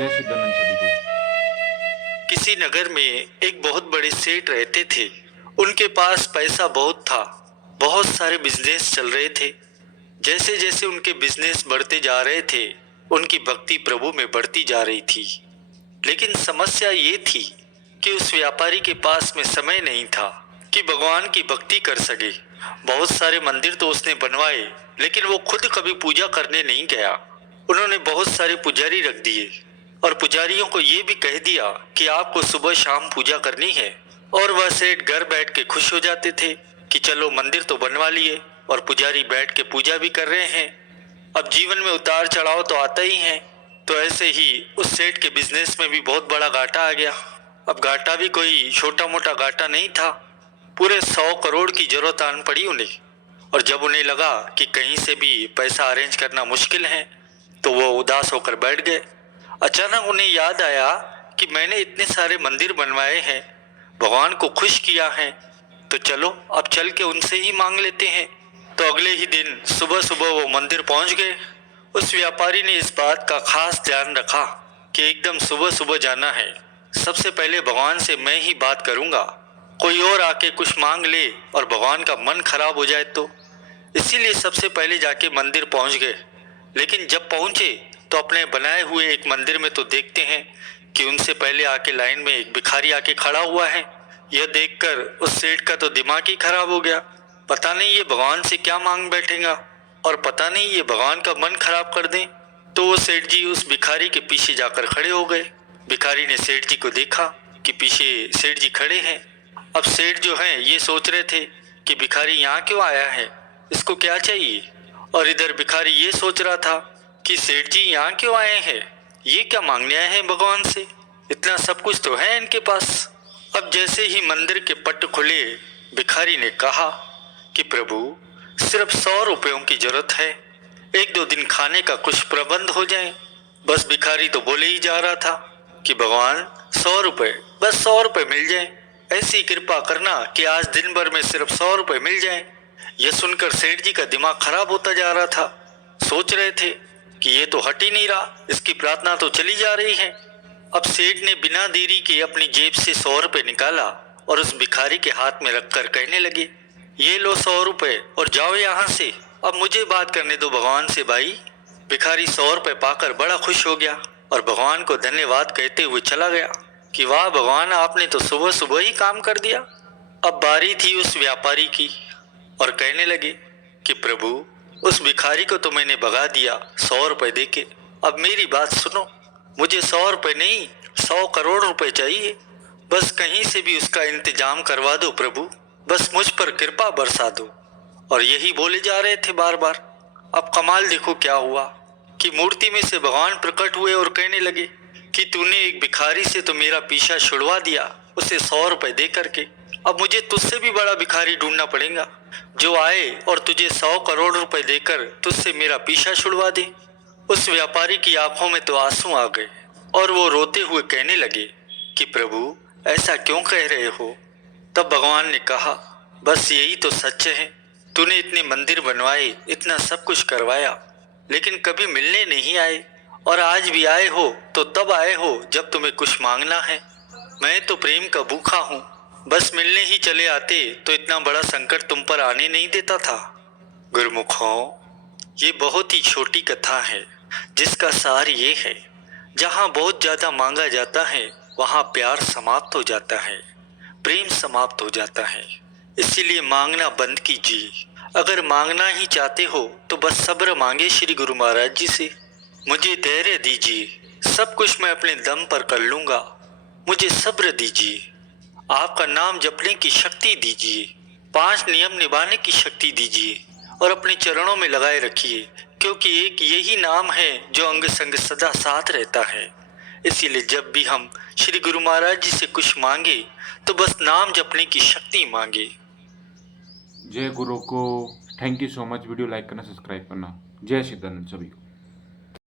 जय सिद्धानंद सभी को। किसी नगर में एक बहुत बड़े सेठ रहते थे। उनके पास पैसा बहुत था, बहुत सारे बिजनेस चल रहे थे। जैसे जैसे उनके बिजनेस बढ़ते जा रहे थे, उनकी भक्ति प्रभु में बढ़ती जा रही थी। लेकिन समस्या ये थी कि उस व्यापारी के पास में समय नहीं था कि भगवान की भक्ति कर सके। बहुत सारे मंदिर तो उसने बनवाए, लेकिन वो खुद कभी पूजा करने नहीं गया। उन्होंने बहुत सारे पुजारी रख दिए और पुजारियों को ये भी कह दिया कि आपको सुबह शाम पूजा करनी है। और वह सेठ घर बैठ के खुश हो जाते थे कि चलो मंदिर तो बनवा लिए और पुजारी बैठ के पूजा भी कर रहे हैं। अब जीवन में उतार चढ़ाव तो आता ही है। तो ऐसे ही उस सेठ के बिजनेस में भी बहुत बड़ा घाटा आ गया। अब घाटा भी कोई छोटा मोटा घाटा नहीं था, पूरे 100 करोड़ की जरूरत आन पड़ी उन्हें। और जब उन्हें लगा कि कहीं से भी पैसा अरेंज करना मुश्किल है, तो वो उदास होकर बैठ गए। अचानक उन्हें याद आया कि मैंने इतने सारे मंदिर बनवाए हैं, भगवान को खुश किया है, तो चलो अब चल के उनसे ही मांग लेते हैं। तो अगले ही दिन सुबह सुबह वो मंदिर पहुंच गए। उस व्यापारी ने इस बात का खास ध्यान रखा कि एकदम सुबह सुबह जाना है। सबसे पहले भगवान से मैं ही बात करूंगा, कोई और आके कुछ मांग ले और भगवान का मन खराब हो जाए तो। इसीलिए सबसे पहले जाके मंदिर पहुंच गए। लेकिन जब पहुंचे तो अपने बनाए हुए एक मंदिर में तो देखते हैं कि उनसे पहले आके लाइन में एक भिखारी आके खड़ा हुआ है। यह देखकर उस सेठ का तो दिमाग ही खराब हो गया। पता नहीं ये भगवान से क्या मांग बैठेगा और पता नहीं ये भगवान का मन खराब कर दें। तो वो सेठ जी उस भिखारी के पीछे जाकर खड़े हो गए। भिखारी ने सेठ जी को देखा कि पीछे सेठ जी खड़े हैं। अब सेठ जो है ये सोच रहे थे कि भिखारी यहाँ क्यों आया है, इसको क्या चाहिए। और इधर भिखारी ये सोच रहा था कि सेठ जी यहाँ क्यों आए हैं, ये क्या मांगने आए हैं भगवान से, इतना सब कुछ तो है इनके पास। अब जैसे ही मंदिर के पट खुले, भिखारी ने कहा कि प्रभु सिर्फ 100 रुपयों की जरूरत है, 1-2 दिन खाने का कुछ प्रबंध हो जाए। बस भिखारी तो बोले ही जा रहा था कि भगवान 100 रुपये, बस 100 रुपये मिल जाए, ऐसी कृपा करना कि आज दिन भर में सिर्फ 100 रुपये मिल जाए। यह सुनकर सेठ जी का दिमाग खराब होता जा रहा था। सोच रहे थे कि ये तो हट ही नहीं रहा, इसकी प्रार्थना तो चली जा रही है। अब सेठ ने बिना देरी के अपनी जेब से 100 रुपये निकाला और उस भिखारी के हाथ में रखकर कहने लगे, ये लो 100 रुपये और जाओ यहाँ से, अब मुझे बात करने दो भगवान से भाई। भिखारी 100 रुपये पाकर बड़ा खुश हो गया और भगवान को धन्यवाद कहते हुए चला गया कि वाह भगवान, आपने तो सुबह सुबह ही काम कर दिया। अब बारी थी उस व्यापारी की और कहने लगे कि प्रभु उस भिखारी को तो मैंने भगा दिया 100 रुपये देके, अब मेरी बात सुनो, मुझे 100 रुपये नहीं 100 करोड़ रुपए चाहिए। बस कहीं से भी उसका इंतजाम करवा दो प्रभु, बस मुझ पर कृपा बरसा दो। और यही बोले जा रहे थे बार बार। अब कमाल देखो क्या हुआ कि मूर्ति में से भगवान प्रकट हुए और कहने लगे कि तूने एक भिखारी से तो मेरा पीछा छुड़वा दिया, उसे 100 रुपये दे करके। अब मुझे तुझसे भी बड़ा भिखारी ढूंढना पड़ेगा जो आए और तुझे 100 करोड़ रुपए देकर तुझसे मेरा पीछा छुड़वा दे। उस व्यापारी की आंखों में तो आंसू आ गए और वो रोते हुए कहने लगे कि प्रभु ऐसा क्यों कह रहे हो। तब भगवान ने कहा, बस यही तो सच है, तूने इतने मंदिर बनवाए, इतना सब कुछ करवाया, लेकिन कभी मिलने नहीं आए, और आज भी आए हो तो तब आए हो जब तुम्हें कुछ मांगना है। मैं तो प्रेम का भूखा हूँ, बस मिलने ही चले आते तो इतना बड़ा संकट तुम पर आने नहीं देता था। गुरुमुखों, ये बहुत ही छोटी कथा है जिसका सार ये है, जहाँ बहुत ज्यादा मांगा जाता है वहाँ प्यार समाप्त हो जाता है, प्रेम समाप्त हो जाता है। इसीलिए मांगना बंद कीजिए। अगर मांगना ही चाहते हो तो बस सब्र मांगे श्री गुरु महाराज जी से। मुझे धैर्य दीजिए, सब कुछ मैं अपने दम पर कर लूंगा, मुझे सब्र दीजिए, आपका नाम जपने की शक्ति दीजिए, 5 नियम निभाने की शक्ति दीजिए और अपने चरणों में लगाए रखिए, क्योंकि एक यही नाम है जो अंग संग सदा साथ रहता है। इसीलिए जब भी हम श्री गुरु महाराज जी से कुछ मांगे तो बस नाम जपने की शक्ति मांगे। जय गुरु को। Thank you so much. Video like करना, सब्सक्राइब करना। जय सिद्धानंद सभी को।